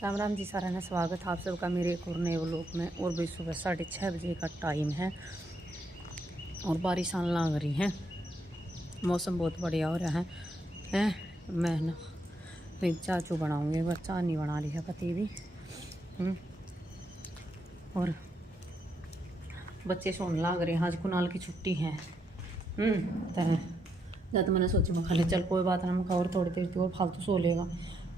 राम राम जी सारा ने स्वागत है आप सबका मेरे एक और नए व्लॉग में। और भाई सुबह 6:30 बजे का टाइम है और बारिश आने लग रही है। मौसम बहुत बढ़िया हो रहा है। मैं ना भाई चाचू बनाऊँगी, बस चाय नहीं बना रही है पति भी। और बच्चे सोने लग रहे हैं, आज कुनाल की छुट्टी है। जब तो मैंने सोचा मैं खाली चल कोई बात ना, मैं और थोड़ी देर और फालतू सो लेगा।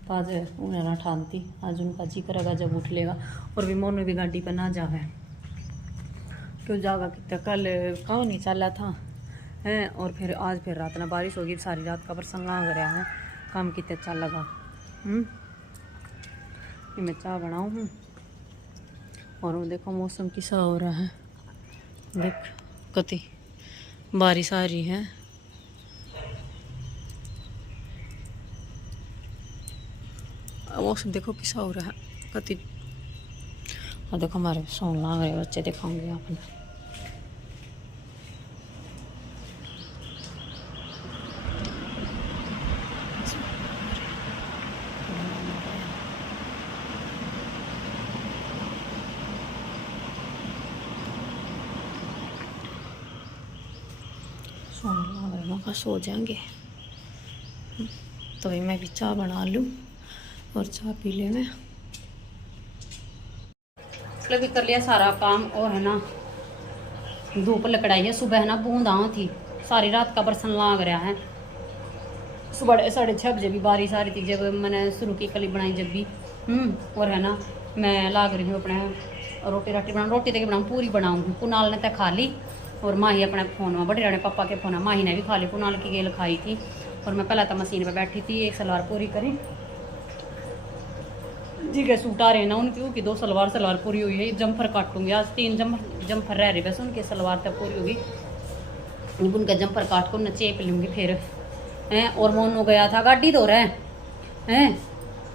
तो आज उन्हें ना ठानती, आज उनका जी करेगा जब उठ लेगा। और भी मोनू भी गाड़ी पर ना जावे, क्यों जाएगा कितना, कल कहाँ नहीं चला था हैं। और फिर आज फिर रात ना बारिश होगी, सारी रात का प्रसंग आ गया है, काम कितने चल लगा। मैं चाय बनाऊँ हूँ और वो देखो मौसम किसा हो रहा है, देख कति बारिश आ रही है। मौसम देखो किसा हो रहा है कति। और देखो हमारे सोन लग रहे बच्चे, दिखाऊंगे आपने। सोन लग रहे मौका सो जाएंगे। तो मैं भी चाय बना लूँ और चाय पी लेना। भी कर लिया सारा काम। और है ना धूप लकड़ाई है, सुबह है ना बूंदा थी, सारी रात का बरसन लाग रहा है। सुबह 6:30 बजे भी बारिश आ रही थी जब मैंने शुरू की कली बनाई जब भी। और है ना मैं लाग रही हूँ अपने रोटी राटी बनाऊँ, रोटी तक बनाऊँ पूरी बनाऊँगी। कुनाल ने तो खा ली और माही अपने फ़ोन में, बड़े राणे पापा के फ़ोन में माही ने भी खा ली। कुनाल की गेल खाई थी और मैं पहले तो मशीन पर बैठी थी, एक सलवार पूरी करी जी के सूट आ रहे हैं ना उनकी 2 सलवार पूरी हुई है। जम्फर काटूंगी आज, 3 जम्फर रह रहे बस, उनके सलवार तक पूरी होगी। उनका जम्फर काट कर उन्हें चेप लूँगी फिर हैं। और मोनू गया था गाड़ी धो रहे हैं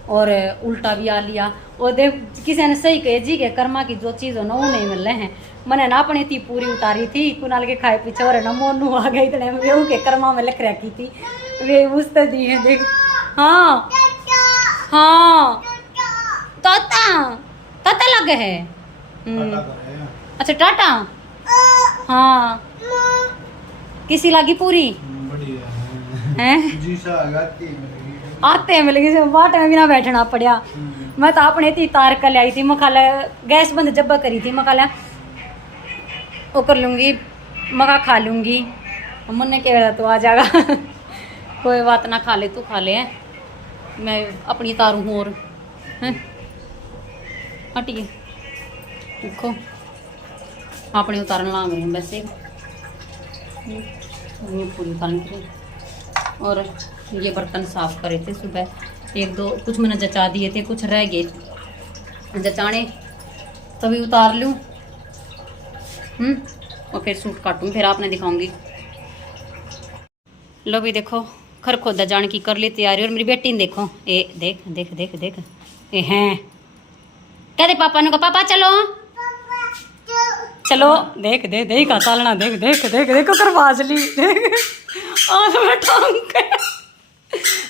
और उल्टा भी आ लिया। और देख किसी ने सही कहे जी के कर्मा की जो चीज़ हो ना वो नहीं मिल रहे हैं। मैंने ना अपनी थी पूरी उतारी थी, कुनाल के खाए पीछे और है ना मोनू आ गई इतने वे के कर्मा में लिख रखी थी, वे उस दी है देख। हाँ हाँ ताता लगे है। अच्छा टाटा हाँ किसी लगी पूरी हैं आते हैं मिले बाटे में भी ना बैठना पड़ा। मैं तो अपने थी तार कर लाई थी, मखाला गैस बंद जब करी थी, मखाला वो कर लूँगी, मका खा लूँगी। मन ने कह रहा तो आ जाएगा कोई बात ना, खा ले तू खा ले, मैं अपनी तारू और हटिए। देखो अपने उतारन लाग रहे हैं वैसे ये पूरी उतारन के लिए। और ये बर्तन साफ करे थे सुबह, 1-2 कुछ मैंने जचा दिए थे, कुछ रह गए जचाने, तभी उतार लूँ। और फिर सूट काटूँ, फिर आपने दिखाऊंगी। लो भी देखो खरखोदा जाने की कर ली तैयारी। और मेरी बेटी ने देखो ए देख देख देख देख ए हैं कहते पापा ने, पापा चलो चलो, देख दे दे का चालना, देख देख देख देखो कर बाजली देख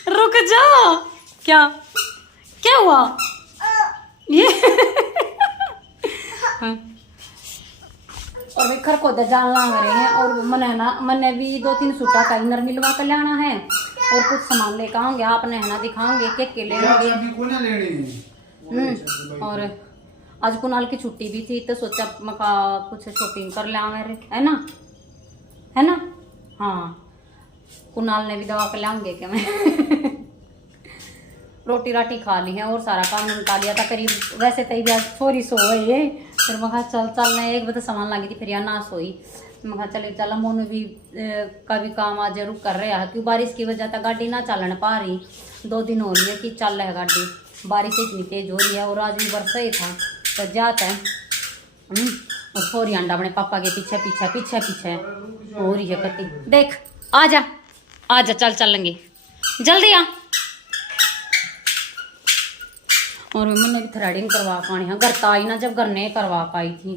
रुक जा, क्या क्या हुआ ये हाँ। और वे खरखोदा जान लाग रहे हैं। और मैंने भी 2-3 सूटा का इनर मिलवा कर लाना है और कुछ सामान लेकर आऊंगे, आपने है ना दिखाऊंगे के लेंगे। और आज कुनाल की छुट्टी भी थी तो सोचा मका कुछ शॉपिंग कर ले है ना हाँ। कुनाल ने भी दवा कर लाऊंगे क्या मैं रोटी राटी खा ली है और सारा काम निपटा लिया था करीब। वैसे तो थोड़ी सो गई, फिर मैं चल मैं 1 बजे सामान लगी थी, फिर यहाँ ना सोई। मैं चल मोनू भी का भी काम आज रुक कर रहा है, क्यों बारिश की वजह से गाड़ी ना चलन पा रही। 2 दिन हो रही है कि चल रहा है गाड़ी, बारिश इतनी तेज हो रही है और आज भी बरसा ही था तो जाता है। और थोड़ी अंडा अपने पापा के पीछे पीछे पीछे पीछे हो रही है कति। देख आजा आजा चल चलेंगे जल्दी आ। और मैंने भी थ्रेडिंग करवा पानी है, घर आई ना जब घर ने करवा पाई थी,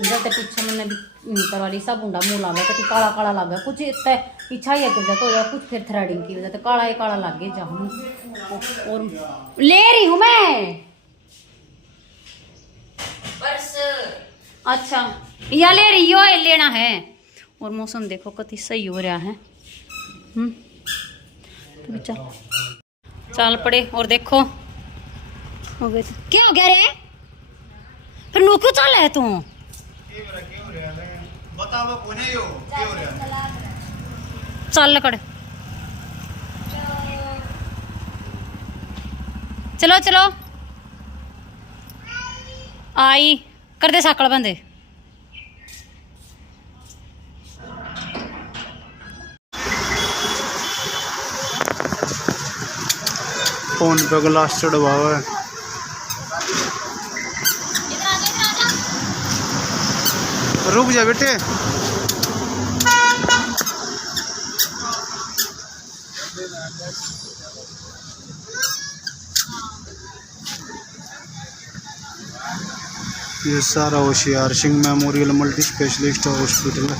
जब पीछे मैंने भी करवा ली। सब मुंडा मुँह लगा कति काला काला लगा, कुछ इतना पीछा ही कर जाता हो या कुछ फिर थ्रेडिंग की वजह तो काला ही काला लग गया जाऊँ। और ले रही हूँ मैं पर्स। अच्छा या ले रही हो, लेना है। और मौसम देखो कति सही हो रहा है। तो चल चल पड़े। और देखो हो गए क्या हो गया रे, फिर नो क्यों चल है तू? चल लकड़ चलो चलो आई कर दे साकड़ बंदे। फोन पे ग्लास चढ़वा हुआ है। रुक जा बेटे। ये सारा Hoshiyar Singh memorial multi specialist hospital है।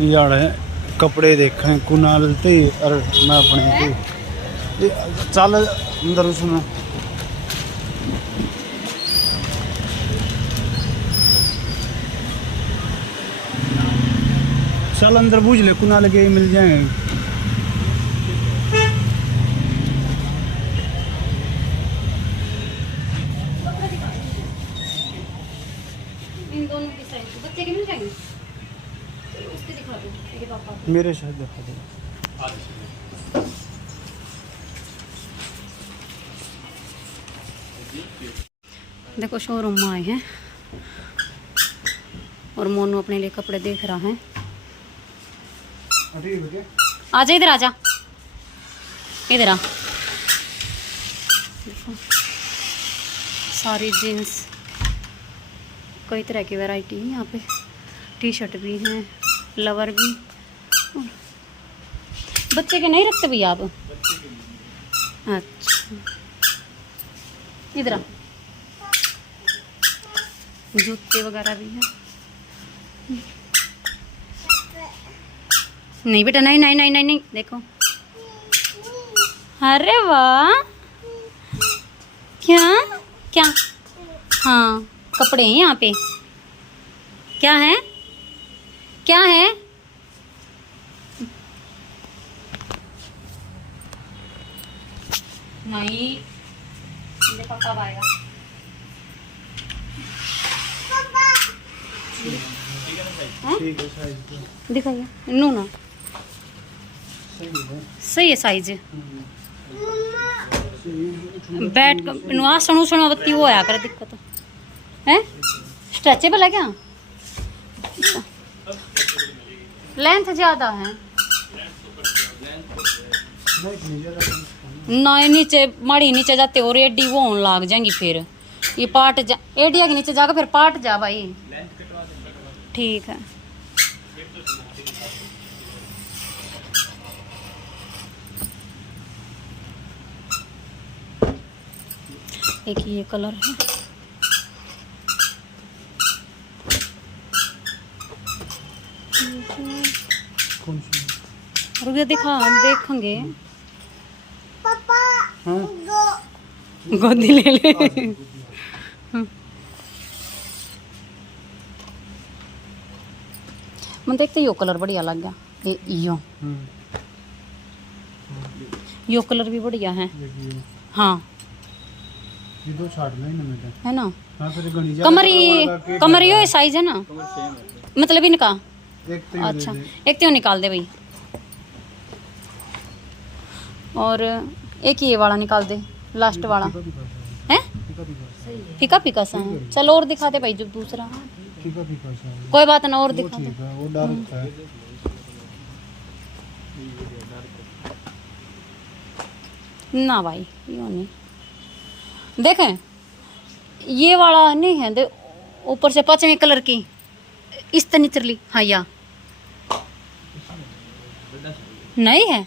यार कपड़े देखे कुनाल ते और मैं अपने चल अंदर उसमें चल अंदर बूझ ले कुनाल के मिल जाएंगे। इन दोनों की साइज बच्चे के मिल जाएंगे। उसके दिखा दो तेरे पापा को। मेरे साथ दिखा दे। देखो शोरूम में आए हैं और मोनू अपने लिए कपड़े देख रहा है। आजा इधर आजा, इधर आ। देखो सारी जीन्स, कई तरह की वैरायटी है यहाँ पे। टी शर्ट भी हैं, लवर भी। बच्चे के नहीं रखते भैया आप? अच्छा इधर आ। जूते वगैरह भी हैं। नहीं बेटा नहीं नहीं नहीं नहीं नहीं देखो। अरे वाह क्या क्या, हाँ कपड़े हैं यहाँ पे। क्या है क्या है? नहीं देखो कब आएगा। ठीक है साइज दिखाइए नू ना सही है साइज। बैठ कर सणु बत्ती वो आया करे दिक्कत है। स्ट्रेचेबल है क्या? लेंथ ज्यादा है ना, नीचे माड़ी नीचे जाते और एडी वो होने लग जाएंगी फिर ये पार्ट जा, एडिया के नीचे जाकर फिर पार्ट जा भाई। ठीक है एक ये कलर है। कौन सी? रुक दिखा देखेंगे। पापा गोदी ले ले। मैं देखते यो कलर बढ़िया लग गया। यो कलर भी बढ़िया है। हाँ ये दो छाट में ना मेरे है ना। हां फिर गणिया कमर यो साइज है ना, मतलब इनका। एक तो अच्छा एक तो निकाल दे भाई। और एक ये वाला निकाल दे, लास्ट वाला है फीका फीका सा है। चल और दिखाते भाई, जब दूसरा कोई बात ना, और दिखा दे। वो डार्क है। ना भाई यो नहीं, देखें ये वाला नहीं है, दे ऊपर से 5वें कलर की इस तनिचरली। हाँ या नहीं है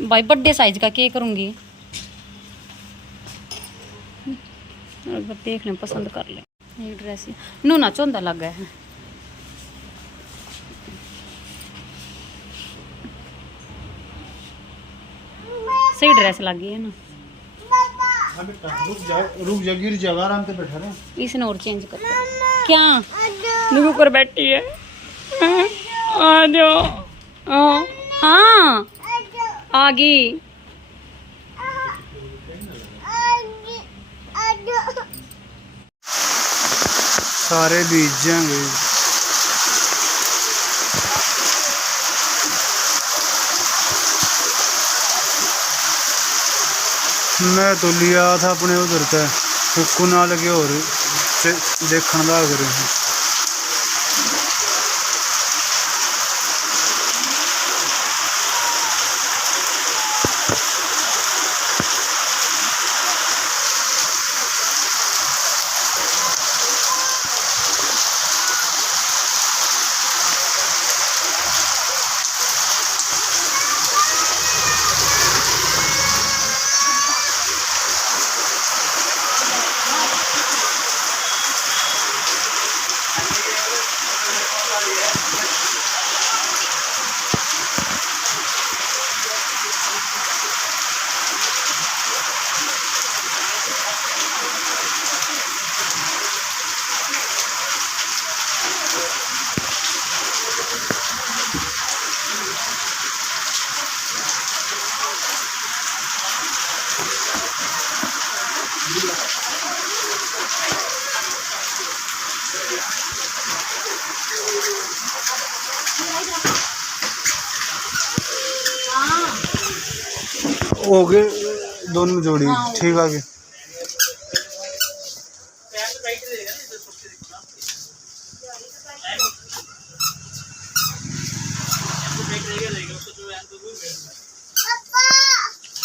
भाई, बर्थडे साइज का केक करूंगी। देख लें, पसंद कर लें। ये ड्रेस नू ना चौंधा लग गया है। सही ड्रेस लग गई है ना। रुक जा, गिर जा, आराम से बैठा रहे। इसने और चेंज कर क्या नुकू कर बैठी है। आ जाओ। हाँ आ गई। सारे बीज जाएंगे। मैं तो लिया था अपने उधर से, हुक्कू ना लगे और देखने लग रहे हैं। हो गए दोनों जोड़ी। ठीक है आगे।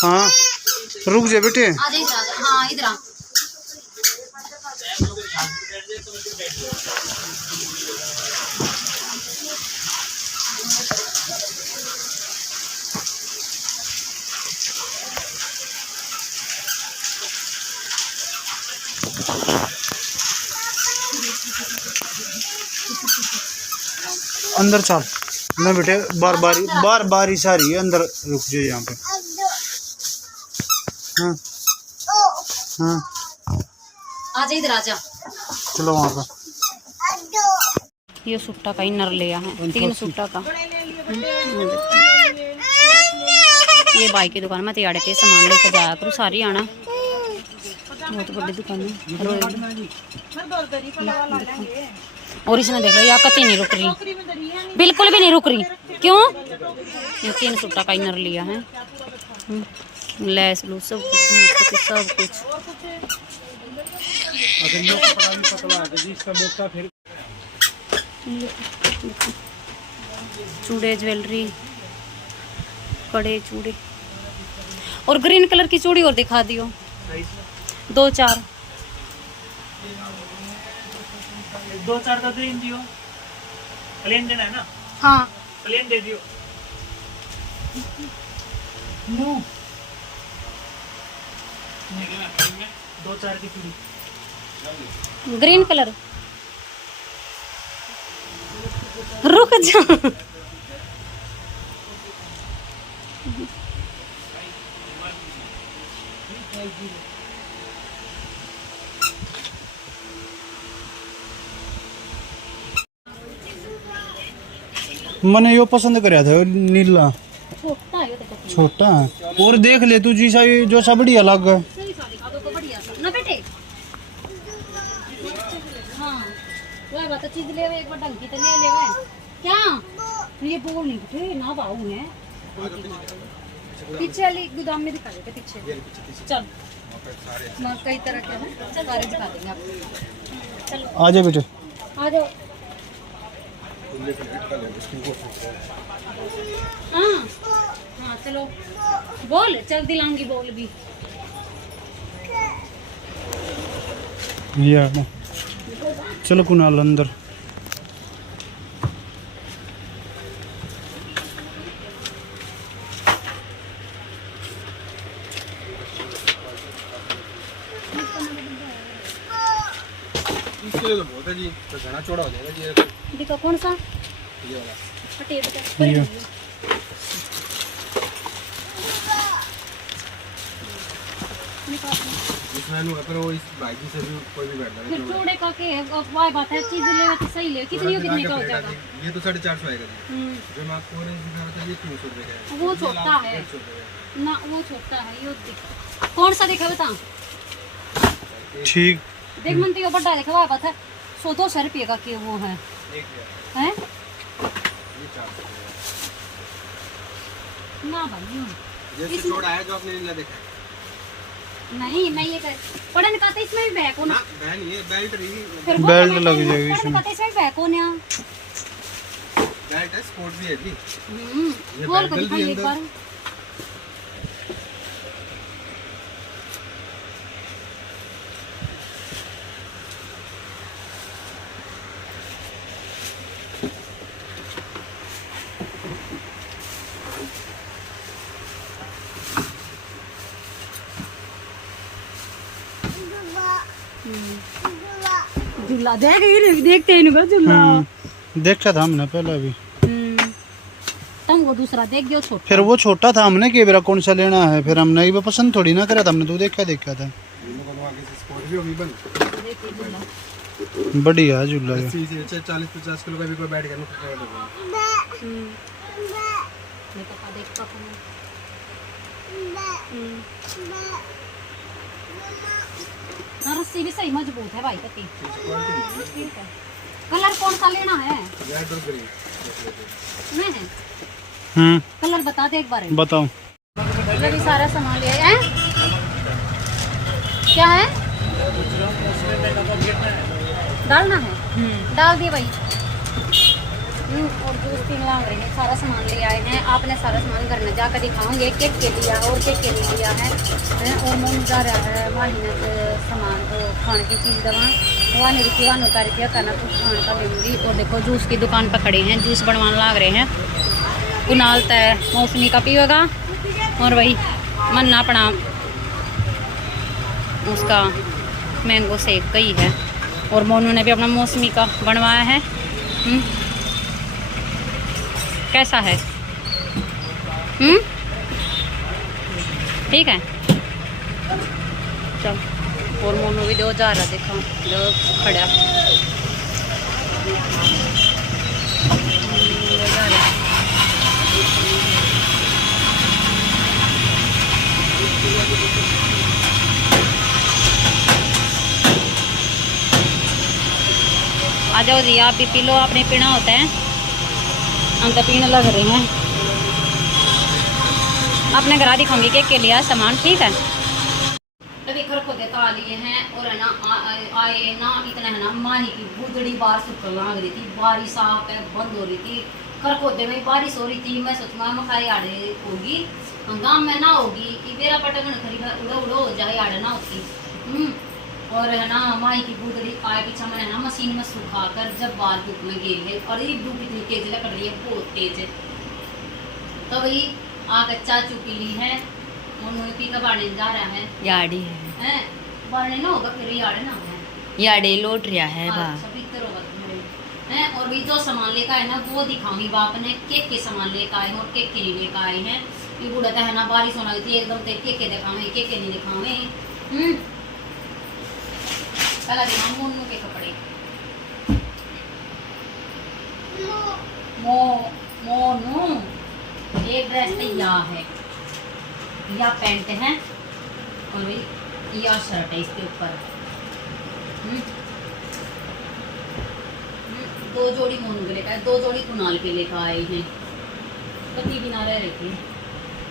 हाँ रुक जा बेटे। हाँ इधर आ। अंदर चल ना बेटे, बार बारिश आ रही है, अंदर रुक जाओ यहाँ पे। हाँ हाँ आजा इधर आजा। चलो वहाँ पे। ये सूटा का इनर लिया है, 3 सूटा का। ये भाई की दुकान में तैयार के सामान लेकर जाया करो, सारी आना, बहुत बड़ी दुकान है। और इसने देख लो या कती नहीं रुक रही, बिल्कुल भी नहीं रुक रही। क्यों? ये 3 सूटा का इनर लिया है, लेस लूस सब कुछ, सब कुछ। चूड़े, ज्वेलरी, कड़े, चूड़े और ग्रीन कलर की चूड़ी और दिखा दियो, 2-4 का ग्रीन दियो। प्लेन देना है ना? हाँ प्लेन दे दियो। नो 2-4 की चूड़ी ग्रीन कलर। रुक जा। मैंने यो पसंद कराया था, नीला छोटा है छोटा है। और देख ले तू जी सा जो सा बढ़िया लग है। ना बेटे। हाँ वह बात चीज ले एक बार ढंग की तो ले ले क्या ये बोल नहीं बेटे ना बाऊ है पीछे वाली गोदाम में दिखा देते पीछे। चल वहाँ कई तरह के हैं, सारे दिखा देंगे आपको। चलो आ जाओ बेटे। आ जाओ। हाँ हाँ चलो बोल, चल दिलाऊंगी बोल भी। ये आ चलो कुणाल अंदर। इसके लिए तो बहुत है जी, तो घना चौड़ा हो जाएगा जी। दिखा कौन सा ये वाला हटे बेटा। ये इसमें नु पर वो इस बाइक से भी कोई भी बैठना फिर है। जोड़े का के वाह बात है, चीज ले तो सही ले। कितनी हो कितने का हो जाएगा? ये तो 450 आएगा जी। जो मैं आपको ऑरेंज दिखा रहा था ये 300 रुपए का है। वो छोटा है 150 रुपए का ना, वो छोटा है। ये दिख कौन सा देखा बता। ठीक देख मनती का बड़ा देखा वाह बात है। 100-200 रुपये का के वो है है। एक हैं ये 400 ना भाई। जैसे चौड़ा है जो आपने नीला देखा है नहीं मैं ये कर पढ़न का तो इसमें भी बैक होना। ना, बहन ये बेल्ट रही फिर वो बेल्ट पढ़न लग का- जाएगी पढ़न इसमें। का तो इसमें बैक होना। बेल्ट है, स्पोर्ट भी है जी। ये बोल को बैक दिखाइए एक अंदर। बार। झूला देख ये देखते हैं इनको झूला। देखा था हमने पहले भी। तुम वो दूसरा देख गयो छोटा। फिर वो छोटा था, हमने के बेरा कौन सा लेना है, फिर हमने वो पसंद थोड़ी ना करा था, हमने तो देखा था। इन लोगों को आगे से स्पोर्ट भी होगी बन। देखिए झूला। बढ़िया है झूला ये। 40-50 किलो का भी कोई बैठ गया ना तो मैं तो देख पापा ना रस्सी भी सही मजबूत है भाई पति। ठीक है। कलर कौन सा लेना है? रेड और ग्रीन मैं है कलर बता दे एक बार। बताओ। ये भी सारा सामान ले आए हैं। क्या है डालना है? डाल दिए भाई। और जूस भी मिला रहे हैं, सारा सामान ले आए हैं। आपने सारा सामान घर में जाकर दिखाऊंगे केक के लिया और केक के लिए लिया है। और मोम जा रहा है माहिना सामान को खाने की चीज़ दवा वहाँ नहीं रुकी वहाँ उतारी थी करना कुछ खाने का लूँगी। और देखो जूस की दुकान पर खड़े हैं, जूस बनवाने लग रहे हैं। कुनाल तय मौसमी का पिएगा और वही मन्ना अपना उसका मैंगो शेक का ही है। और मोनू ने भी अपना मौसमी का बनवाया है। कैसा है? ठीक है चल। और मोनू भी दो जा रहा देखो जो खड़ा आ जाओ जी, आप भी पी लो, आपने पीना होता है। हम तो पीने लग रहे हैं। आपने घर दिखाऊंगी केक के लिए सामान। ठीक है अभी घर को देता लिए हैं। और है ना आए ना इतना है ना माही की बुदड़ी बार सुख लाग रही थी, बारिश आके बंद हो रही थी। घर खोदे में बारिश हो रही थी। मैं सोचूंगा मखाई आड़े होगी गाँव में ना होगी कि बेरा पटक खरीदा उड़ो उड़ो हो जाए आड़े ना होती। और है ना माई की बुदड़ी आए पीछा मैंने ना मशीन में सुखा कर जब बाल धूप में गिर गई। और ये धूप इतनी तेज लग रही है, बहुत तेज है। तो भाई आकर चाचू पी ली है। उन्होंने पी का बाड़े जा रहा है। याड़ी हैं बाड़े ना होगा फिर याड़े ना है। याड़ी लोट रहा है बा। हैं और भी जो सामान लेकर आए ना वो दिखाऊंगी बाप ने। केक के सामान लेकर आए हैं और केक के नहीं लेकर आए हैं। ये बूढ़ा है ना बारिश होना थी एकदम ते केक के दिखावे, केक के नहीं दिखावे। पहला दिखाऊं मोनू के कपड़े। मोनू एक ड्रेस तो या है, या पैंट है और या शर्ट है इसके ऊपर। दो जोड़ी मोनू के लेकर आए, दो जोड़ी कुनाल के लेकर आए हैं। कति बिना रह रही थी।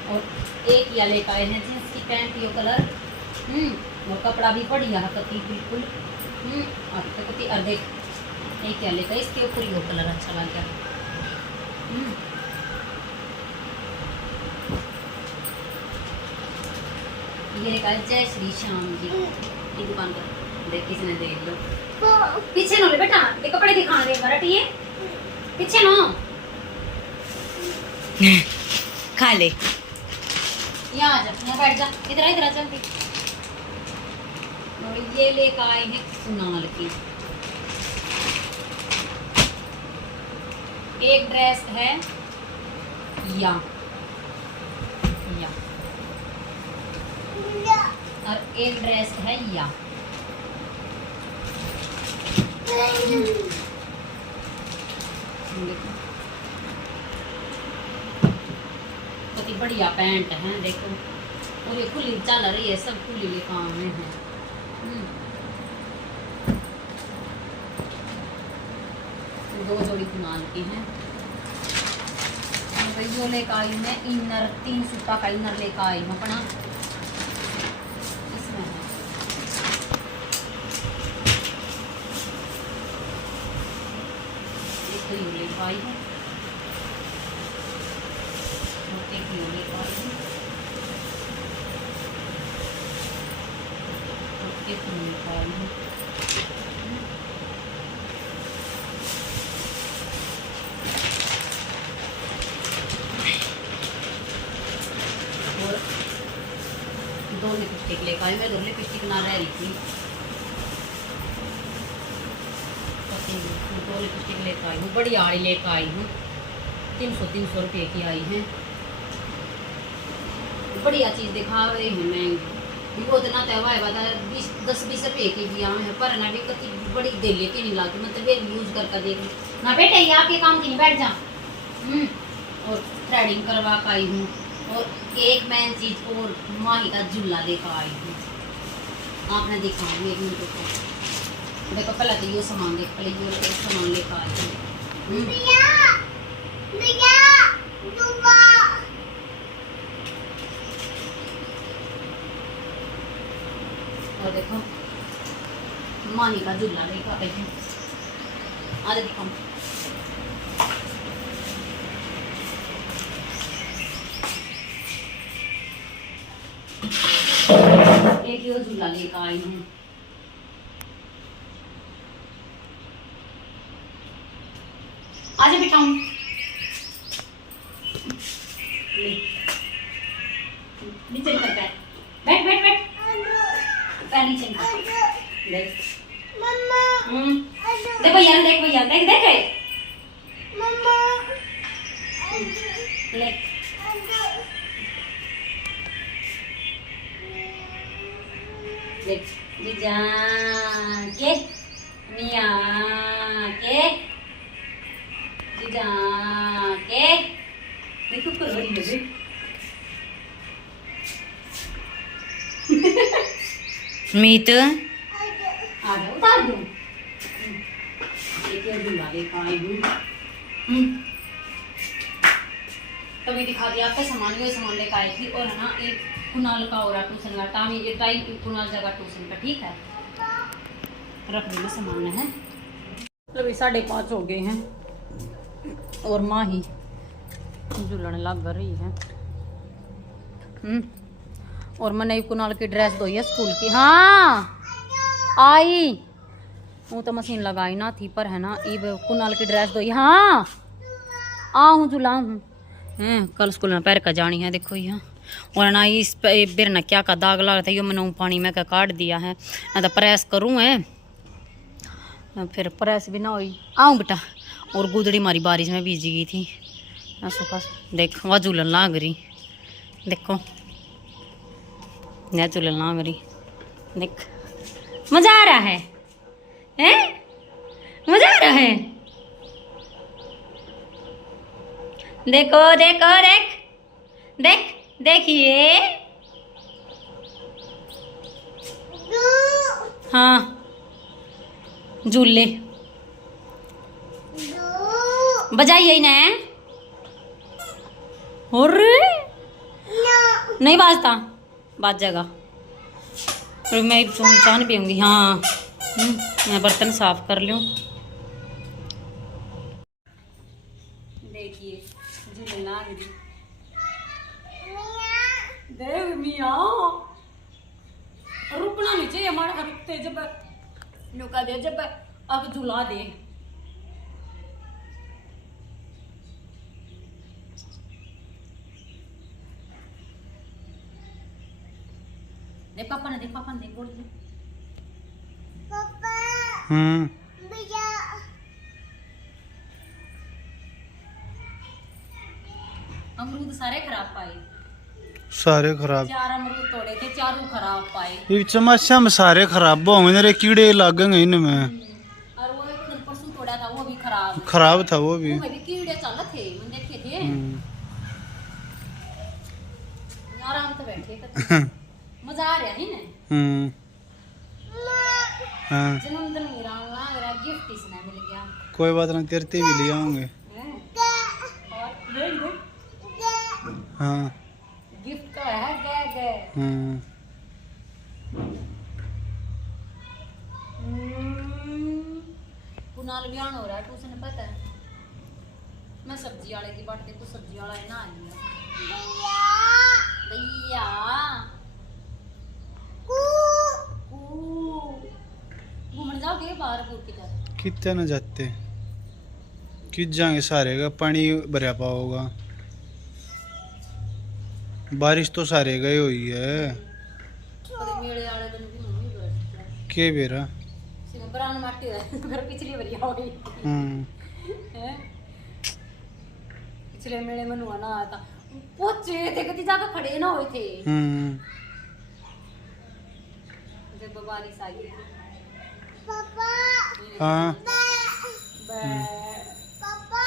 और एक या लेकर आए हैं जींस की पैंट यो कलर। और कपड़ा भी बढ़िया है कति बिल्कुल। और तो कति अर्धे एक या लेकर इसके ऊपर यो कलर अच्छा लग गया। ये लेकर आए जय श्री श्याम जी की दुकान पर। देख किसी ने देख लो पीछे नो ले बेटा, ये कपड़े दिखाने दे मराठी है पीछे नो। खा ले। यहाँ आ जा, यहाँ बैठ जा, इधर आ जल्दी। और ये लेकर आए हैं कुनाल की। एक ड्रेस है या और एक ड्रेस है या। बहुत ही बढ़िया पैंट है देखो। और ये खुली चल रही है, सब खुली काम में है। दो जोड़ी कुनाल की हैं। जो लेकर आई मैं इनर 3 सूता का इनर लेकर आई हूँ अपना। इसमें है एक तो लेकर आई हूँ, एक लेकर आई हूँ, एक लेकर आई हूँ। दो लिपस्टिक लेकर आई मैं, 2 लिपस्टिक ना रह रही थी। 2 लिपस्टिक लेकर आई हूँ, बड़ी आड़ी लेकर आई हूँ। 300 रुपये की आई है। बढ़िया चीज़ दिखा रहे हैं महंगी वो तो ना तय 10-20 रुपये की भी आम है, पर ना भी कति बड़ी दे लेके नहीं लाती। मतलब ये यूज करके देख ना बेटे, ये आपके काम की नहीं, बैठ जा। और थ्रेडिंग करवा कर आई हूँ। और एक मेन चीज और माही का झूला लेकर आई हूँ, आपने दिखाऊंगी 1 मिनट को। देखो पहले तो ये सामान देख, पहले ये सामान लेकर आई हूँ। और देखो माही का झूला लेकर आई हूँ। आज दिखाऊँ एक ही झूला लेकर आई हूँ। आज बिठाऊं नीचे कर बैठ बैठ बैठ बैठ पैर नीचे देख देख भैया देख भैया देख देख ले देख जीजा के मिया के जीजा के देखो कर रही है देख मीत आ जाओ उतार दो एक झूला लेकर आई हूँ। तभी दिखा दिया आपका सामान, ये सामान लेकर आई थी। और है ना एक कुनाल का और ट्यूशन का टाइम, ये टाइम कुनाल जगह ट्यूशन का, ठीक है रख देना सामान है। मतलब 5:30 हो गए हैं और माँ ही झूलने लग रही है। और मैंने कुनाल की ड्रेस धोई है स्कूल की। हाँ आई वो तो मशीन लगाई ना थी, पर है ना ये कुनाल की ड्रेस धोई। हाँ हूँ झूला हूँ कल स्कूल में पैर का जानी है। देखो यहाँ और ना इस बेर ना क्या का दाग लगा था, ये मैंने पानी में का काट दिया है ना, तो प्रेस करूँ है फिर प्रेस भी ना हुई। आऊँ बेटा। और गुदड़ी मारी बारिश में भीजी गई थी सुखा। देख वह झूलन लाग रही, देखो यह झूलन लाग रही। देख मजा आ रहा है, मजा आ रहा है। देखो देखो देख देख देखिए। हाँ झूले बजाइए ना। और नहीं बाजता, बाज जाएगा। और मैं चाह नहीं पीऊँगी। हाँ मैं बर्तन साफ कर लूँ। देखिए झूले लाग रही देव मियाँ, रुकना नहीं चाहिए हमारा, रुकते जब नुका दे, जब अब झुला दे। देख पापा ने, देख पापा ने, देख बोल दे। अमरूद सारे खराब पाए, सारे खराब। 4 अमरूद तोड़े थे, चारों खराब पाए। ये चमस्या में सारे खराब होंगे, मेरे कीड़े लगेंगे इनमें। और वो एक दिन परसों तोड़ा था, वो भी खराब खराब था वो भी। वो में भी कीड़े चल थे, मैंने देखे थे। आराम से बैठे थे, मजा आ रहा है ना। हाँ जन्मदिन मेरा लग रहा, गिफ्ट इसने मिल गया। कोई बात नहीं, तेरे भी ले आऊंगे। हाँ गिफ्ट तो है, गए गए। कुनाल बयान हो रहा है, तू उसे पता है। मैं सब्जी वाले की बात देखो, सब्जी वाला है ना आ गया भैया। घूमने जाओगे बाहर पूर की तरफ? कितने न जाते, कित जाएंगे, सारे का पानी भरा पाओगा। बारिश तो सारे गए हुई है। मेले वाले दिन भी मम्मी बरसता के बेरा सिंह ब्राउन माटी है, घर पिछली बारी हो गई है। पिछले मेले में नुआ ना आया था, पहुंचे थे कति जाकर खड़े ना हुए थे। जब बारिश आई पापा, हाँ पापा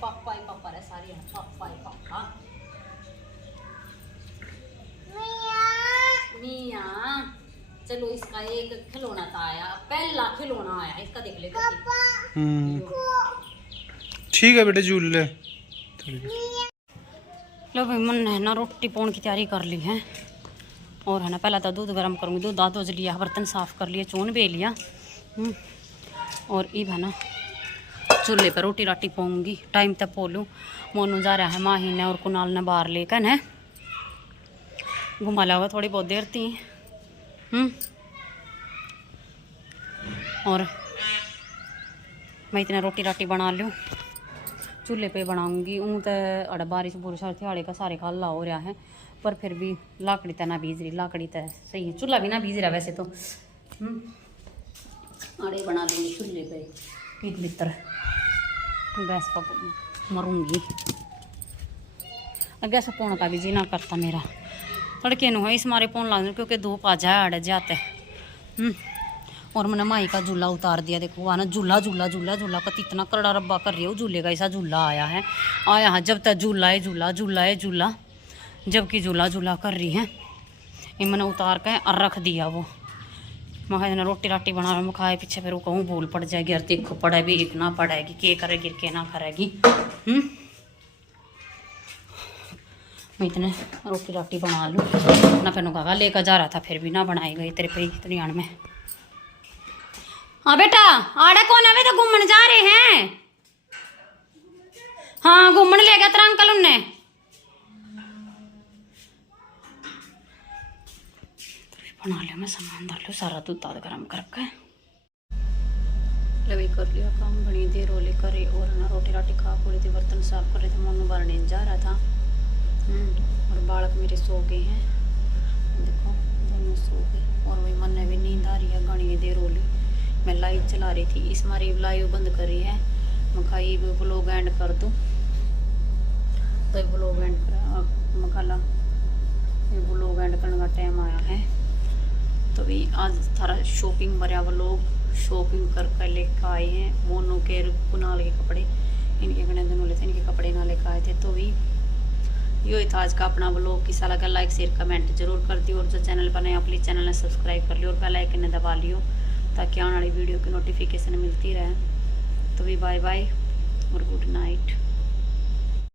पापा ही पापा रे, सारी पापा ही पापा। मिया चलो, इसका एक खिलौना था आया, पहला खिलौना आया, इसका देख ले। ठीक है बेटे, झूल ले। लो भाई, मन है ना रोटी पाउन की तैयारी कर ली है। और है ना, पहला तो दूध गर्म करूँगी, दूध दाद उज लिया, बर्तन साफ कर लिए, चून बे लिया। और ये है ना चूल्हे पर रोटी राटी पाऊँगी। टाइम तक पोलूँ, मोनू जा रहा है माही ने और कुनाल ने बाहर लेकर है घुमा लिया होगा थोड़ी बहुत देर थी। और मैं इतना रोटी राटी बना लूँ, चूल्हे पे बनाऊंगी। ऊँ तो अड़ बारिश बुरिश थियाड़े का सारे खाला हो रहा है, पर फिर भी लाकड़ी तो ना बीज रही, लाकड़ी तो सही है, चूल्हा भी ना बीज रहा वैसे तो। आड़े बना लूँगी चूल्हे पे, पीत भीतर गैस पर मरूँगी। गैस पौन का भी जी ना करता मेरा, तड़के नु है इस मारे पौन लाग, क्योंकि धूप आ जाए अड़ जाते। और मैंने माई का झूला उतार दिया, देखो वहाँ ना झूला झूला झूला झूला का इतना करड़ा रब्बा कर रही है। झूले का ऐसा झूला आया है जब तक झूला है झूला झूला है झूला, जबकि झूला झूला कर रही है। ये मैंने उतार के और रख दिया। वो मैं रोटी राटी बना रहा हूँ, खाए पीछे फिर वो कहूँ भूल पड़ जाएगी, और देखो पड़े भी इतना पड़ेगी, के करेगी के ना करेगी। मैं इतने रोटी राटी बना लूँ ना, फिर कहा लेकर जा रहा था, फिर भी ना बनाई गई तेरे पे इतनी आड़ में। हाँ बेटा, आड़े कौन है, तो घूमने जा रहे हैं। हाँ घूमने ले गया तेरा अंकल उन्ने। बना लिया मैं, सामान डाल लो, सारा दूध दाद गर्म करके लवी कर लिया काम, बड़ी देर रोले करे। और ना रोटी राटी खा पूरी थी, बर्तन साफ कर रहे थे, मोनू भरने जा रहा था। और बालक मेरे सो गए हैं, देखो दोनों सो गए। और वही मन में भी नींद आ रही है, घनी देर रोली। मैं लाइव चला रही थी, इस मारी लाइव बंद करी है, मैं खाई ब्लॉग एंड कर दूँ तो ब्लॉग एंड कर मखाला, ये ब्लॉग एंड करने का टाइम आया है। तो भी आज सारा शॉपिंग भरा, वो लोग शॉपिंग कर लेकर आए हैं। मोनू के कुनाल के कपड़े, इनके गणे दोनों लेते, इनके कपड़े ना लेकर आए थे। तो भी यो था आज का अपना ब्लॉग। किसा लगा लाइक शेयर कमेंट जरूर कर दियो, और जो चैनल पर नया प्लीज चैनल ने सब्सक्राइब कर लियो और बेल आइकन ने दबा लियो ताकि आने वाली वीडियो की नोटिफिकेशन मिलती रहे। तो भी बाय बाय और गुड नाइट।